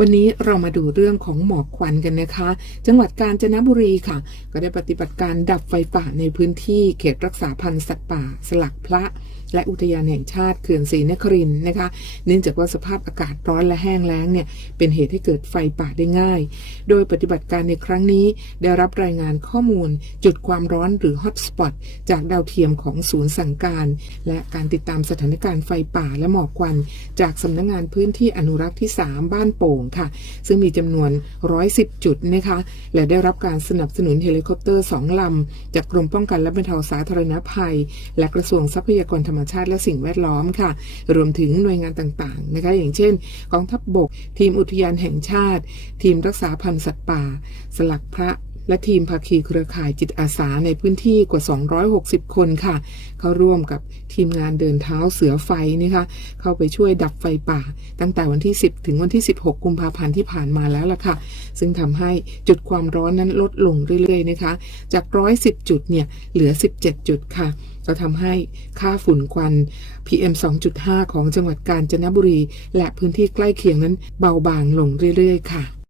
วันนี้เรามาดูเรื่องของหมอกควันกันนะคะ จังหวัดกาญจนบุรีค่ะ ก็ได้ปฏิบัติการดับไฟป่าในพื้นที่เขตรักษาพันธุ์สัตว์ป่า สลักพระ และอุทยานแห่งชาติเขื่อนศรีนครินนะคะ เนื่องจากว่าสภาพอากาศร้อนและแห้งแล้งเนี่ยเป็นเหตุให้เกิดไฟป่าได้ง่าย โดยปฏิบัติการในครั้งนี้ได้รับรายงานข้อมูล จุดความร้อนหรือฮอตสปอตจากดาวเทียมของศูนย์สั่งการ และการติดตามสถานการณ์ไฟป่าและหมอกควัน จากสำนักงานพื้นที่อนุรักษ์ที่ 3 บ้านโป่งงค่ะ ซึ่งมีจำนวน 110 จุดนะคะ และได้รับการสนับสนุนเฮลิคอปเตอร์ 2 ลำ จากกรมป้องกันและบรรเทาสาธารณภัย และกระทรวงทรัพยากรธรรมชาติและสิ่งแวดล้อมค่ะ รวมถึงหน่วยงานต่างๆนะคะอย่างเช่นกองทัพบบก ทีมอุทยานแห่งชาติ ทีมรักษาพันธุ์สัตว์ป่า สลักพระ และทีมภาคีเครือข่ายจิตอาสาในพื้นที่กว่า 260 คนค่ะ เขาร่วมกับทีมงานเดินเท้าเสือไฟนะคะเข้าไปช่วยดับไฟป่า ตั้งแต่วันที่ 10 ถึงวันที่ 16 กุมภาพันธ์ที่ผ่านมาแล้วล่ะค่ะ ซึ่งทำให้จุดความร้อนนั้นลดลงเรื่อยๆนะคะ จาก 110 จุดเนี่ยเหลือ 17 จุดค่ะก็ทำให้ค่าฝุ่นควัน PM 2.5 ของจังหวัดกาญจนบุรี และพื้นที่ใกล้เคียงนั้นเบาบางลงเรื่อยๆ ค่ะ